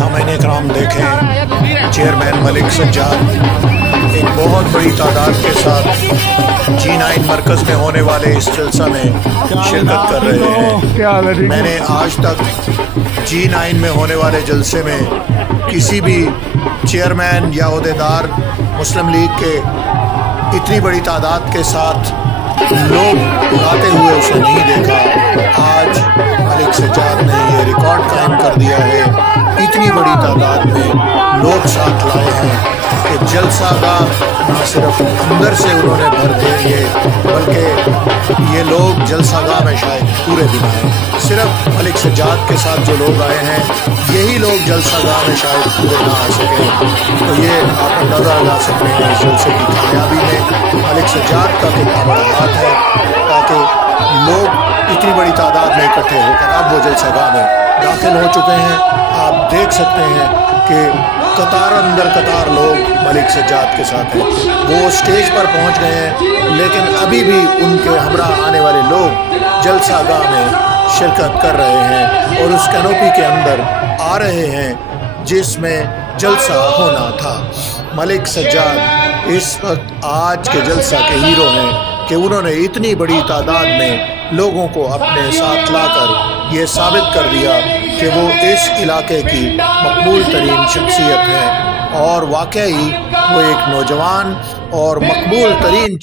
सामईन कराम देखें, चेयरमैन मलिक सज्जाद एक बहुत बड़ी तादाद के साथ G9 मरकज़ में होने वाले इस जलसा में शिरकत कर रहे हैं। मैंने आज तक G9 में होने वाले जलसे में किसी भी चेयरमैन या ओहदेदार मुस्लिम लीग के इतनी बड़ी तादाद के साथ लोग बुलाते हुए उसे नहीं देखा। आज मलिक सज्जाद ने ये रिकॉर्ड कायम कर दिया है, इतनी बड़ी तादाद में लोग साथ लाए हैं कि जलसा का न सिर्फ अंदर से उन्होंने भर दिए बल्कि ये लोग जलसागाह में शायद पूरे दिन आए। सिर्फ मलिक सज्जाद के साथ जो लोग आए हैं यही लोग जलसागाह में शायद पूरे ना आ सके। तो ये आप अंदाज़ा लगा सकते हैं इस जलसे की कामयाबी में मलिक सज्जाद का कितना बड़ा हाथ है, ताकि लोग इतनी बड़ी तादाद में इकट्ठे होकर अब वो जलसागाह में दाखिल हो चुके हैं। आप देख सकते हैं कि कतार अंदर कतार लोग मलिक सज्जाद के साथ हैं। वो स्टेज पर पहुंच गए हैं, लेकिन अभी भी उनके हमरा आने वाले लोग जलसागाह में शिरकत कर रहे हैं और उस कैनोपी के अंदर आ रहे हैं जिसमें जलसा होना था। मलिक सज्जाद इस वक्त आज के जलसा के हीरो हैं कि उन्होंने इतनी बड़ी तादाद में लोगों को अपने साथ लाकर ये साबित कर दिया कि वो इस इलाके की मकबूल तरीन शख्सियत है और वाकई वो एक नौजवान और मकबूल तरीन